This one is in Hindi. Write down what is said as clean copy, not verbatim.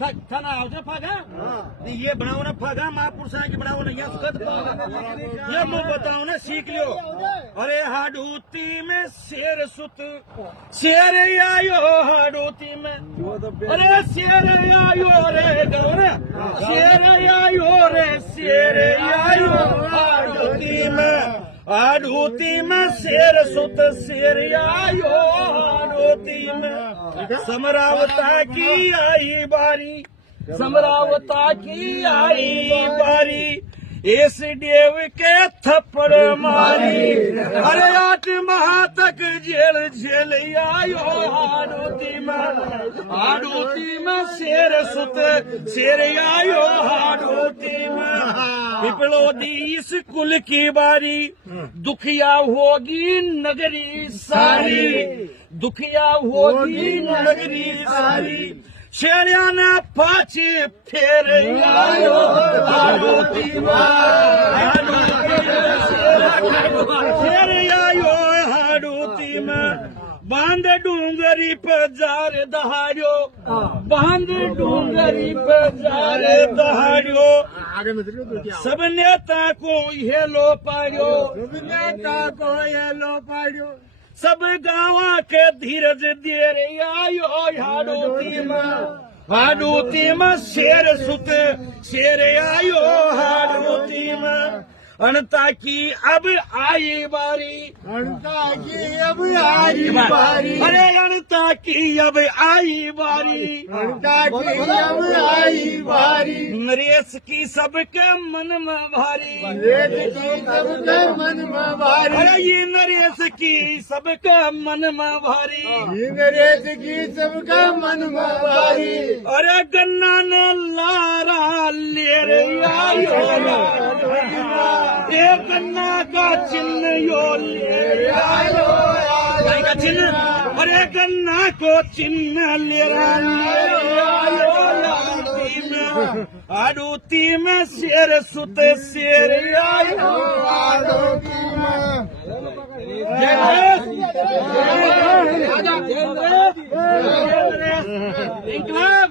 थाना आवता फागा ये बनाओ ना फागा महापुरुष की बनाओ ना ये मैं बताऊं ना सीख लियो। अरे हाडूती में शेर सुत शेर आयो हाडूती में अरे शेर आयो रे गौरे शेर आयो रे शेर आयो हाडूती में शेर सुत शेर आयो हाडूती में समरावता की आई बारी समरावता की आई बारी इस देव के थप्पड़ मारी अरे 8 माह तक जेल जेल आयो हाडूती में शेर सुत शेर आयो हाडूती में पिपलो दी इस कुल की बारी दुखिया होगी नगरी सारी दुखिया होगी नगरी सारी शेरिया ने पाची फेर आयो हाडूती शेर आयो हाडूती में बांध डूंगरी पर जार दहाड़ो बांध डूंगरी पर जार दहाड़ो सब नेता को ये लो पाड़ो सब नेता को ये लो पाड़ो सब गाँव के धीरज दे रे आयो हाडूती में शेर सुत शेर आयो हाडूती में अनता की अब आई बारी अनता की अब आई बारी अरे अनता की अब आई बारी अनता की अब आई बारी नरेश की सबके मन में भारी नरेश की सबके मन में भारी अरे ये नरेश की सबके मन में भारी ये नरेश की सबके मन में भारी अरे गन्ना ने लारा ले रे आयो एक गन्ना का चिन्ह यो ले आयो का चिन्ह अरे गन्ना को चिन्ह ले आयो हाडूती में शेर सुत शेर आयो हाडूती में इंक्लाब